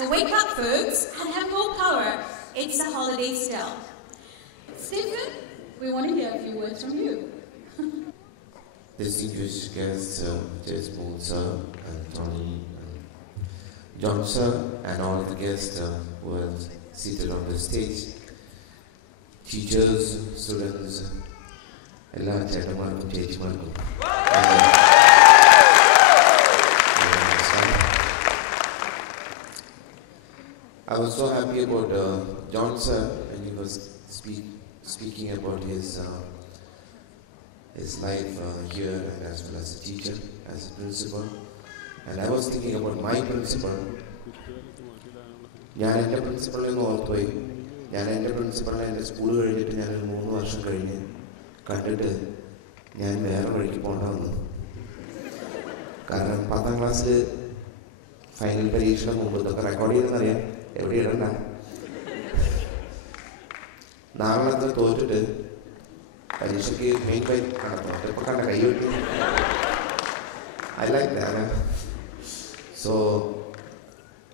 So wake up, folks, and have more power. It's a holiday still. Stephen, we want to hear a few words from you. Distinguished guests, Jess Moon sir, and Tony, John sir, and all the guests who are seated on the stage, teachers, students, I was so happy about John sir when he was speaking about his life here, and as well as a teacher, as a principal. And I was thinking about my principal. I am a principal in Northway. I am a principal in the school. I am a principal in I am a കാരണം 10th ക്ലാസ്സിൽ final പരീക്ഷയുടെ മുമ്പ് ഇതൊക്കെ record ചെയ്തെന്നറിയാം എവിടെ ഇടണ്ട നാളെ അത് തോറ്റിട്ട് പരീക്ഷയ്ക്ക് മെയിൻ ഫൈറ്റ് നടന്നു ഇപ്പോൾ കണ്ട കൈ വെട്ടി ഐ ലൈക്ക് ദാറ്റ് സോ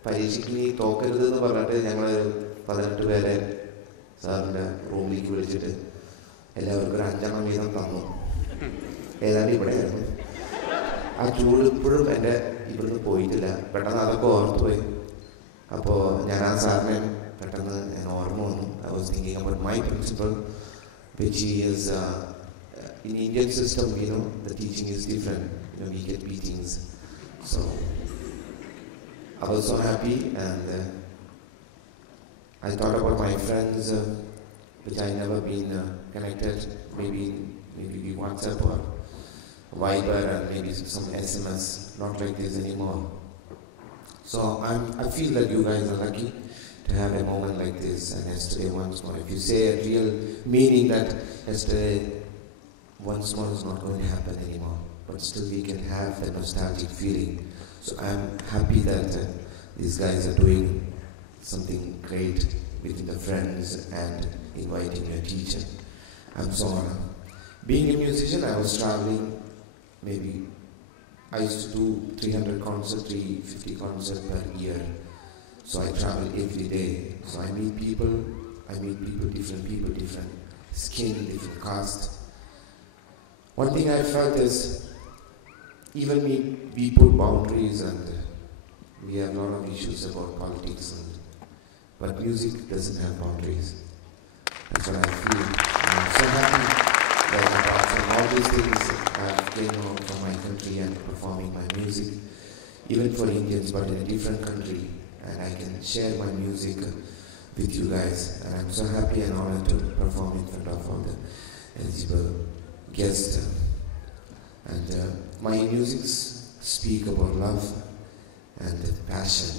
പരീക്ഷയ്ക്ക് നീ തോക്കരുതെന്ന് പറഞ്ഞിട്ട് ഞങ്ങൾ 18 പേരെ സാറിൻ്റെ റൂമിലേക്ക് വിളിച്ചിട്ട് എല്ലാവർക്കും ഒരു 5 എണ്ണം വീതം തന്നു ഏതാണ്ട് ഇവിടെയായിരുന്നു ആ ചൂട് ഇപ്പോഴും എൻ്റെ ഇവിടുന്ന് പോയിട്ടില്ല പെട്ടെന്ന് അതൊക്കെ ഓർത്തു പോയി അപ്പോൾ ഞാൻ ആ സാറിനെ പെട്ടെന്ന് ഞാൻ ഓർമ്മ വന്നു I was thinking about my principal which is in Indian system, the teaching is different. We get beatings. So I was so happy, and I thought about my friends, which I never been connected. Maybe WhatsApp or Viber, and maybe some SMS. Not like this anymore. So I feel that you guys are lucky to have a moment like this, and yesterday once more. If you say a real meaning that yesterday once more is not going to happen anymore, but still we can have that nostalgic feeling. So I'm happy that these guys are doing something great with the friends and inviting a teacher. I'm so honored. Being a musician, I was traveling. Maybe I used to do 300 concerts, 350 concerts per year. So I travel every day. So I meet people, different skin, different caste. One thing I felt is, even we put boundaries, and we have a lot of issues about politics, but music doesn't have boundaries. That's what I feel. And I'm so happy that apart from all these things, I came out from my country and performing my music, even for Indians, but in a different country. And I can share my music with you guys, and I'm so happy and honored to perform in front of all the eligible guests. And my music speak about love and passion,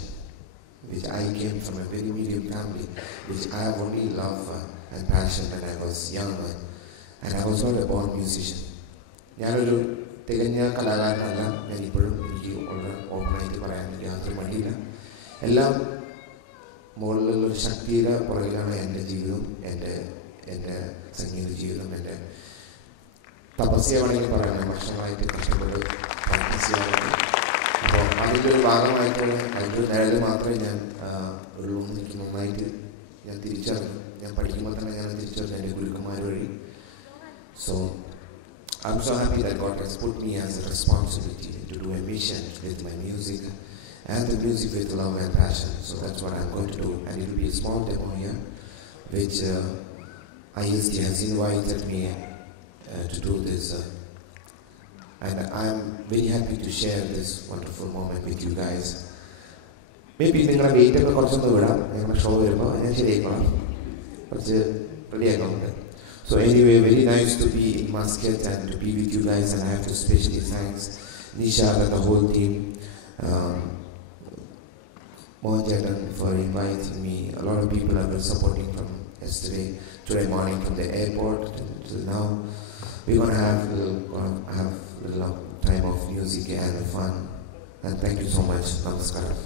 which I came from a very medium family, which I have only love and passion when I was young, and I was not a born musician. ഞാനൊരു തികഞ്ഞ കലാകാരനല്ല. ഞാൻ ഇപ്പോഴും എനിക്ക് വളരെ ഓപ്പണായിട്ട് പറയാൻ യാതൊരു മടിയില്ല. എല്ലാം മുകളിലുള്ളൊരു ശക്തിയുടെ പുറകിലാണ് എൻ്റെ ജീവിതം, എൻ്റെ സംഗീത ജീവിതം, എൻ്റെ തപസ്യമാണെങ്കിൽ പറയാം. വർഷങ്ങളായിട്ട് കഷ്ടപ്പെട്ട് പ്രാക്ടീസ് ചെയ്യാറുണ്ട്. അപ്പോൾ അതിൻ്റെ ഒരു ഭാഗമായിട്ടുള്ള അതിൻ്റെ ഒരു നിഴൽ മാത്രമേ ഞാൻ ഉള്ളൂ എന്ന് എനിക്ക് നന്നായിട്ട് ഞാൻ തിരിച്ചറിഞ്ഞു. ഞാൻ പഠിക്കുമ്പോൾ തന്നെ ഞാൻ തിരിച്ചറിഞ്ഞു എൻ്റെ ഗുരുക്കന്മാർ വഴി. So I'm so happy that God has put me as a responsibility to do a mission with my music, and the music with love and passion. So that's what I'm going to do, and it will be a small demo here, which ISD has invited me to do this, and I'm very happy to share this wonderful moment with you guys. Maybe നിങ്ങളുടെ wait ഒക്കെ കുറച്ചൊന്ന് വിടാം, ഞങ്ങളുടെ show വരുമ്പോൾ ഞാൻ ശരിയാക്കണം, കുറച്ച് റെഡിയാക്കുന്നുണ്ട്. So anyway, very nice to be in Muscat and to be with you guys, and I have to especially thanks Nisha and the whole team. Mohan for inviting me. A lot of people have been supporting from today morning from the airport till now. We're gonna have a little time of music and fun. And thank you so much. Namaskaram.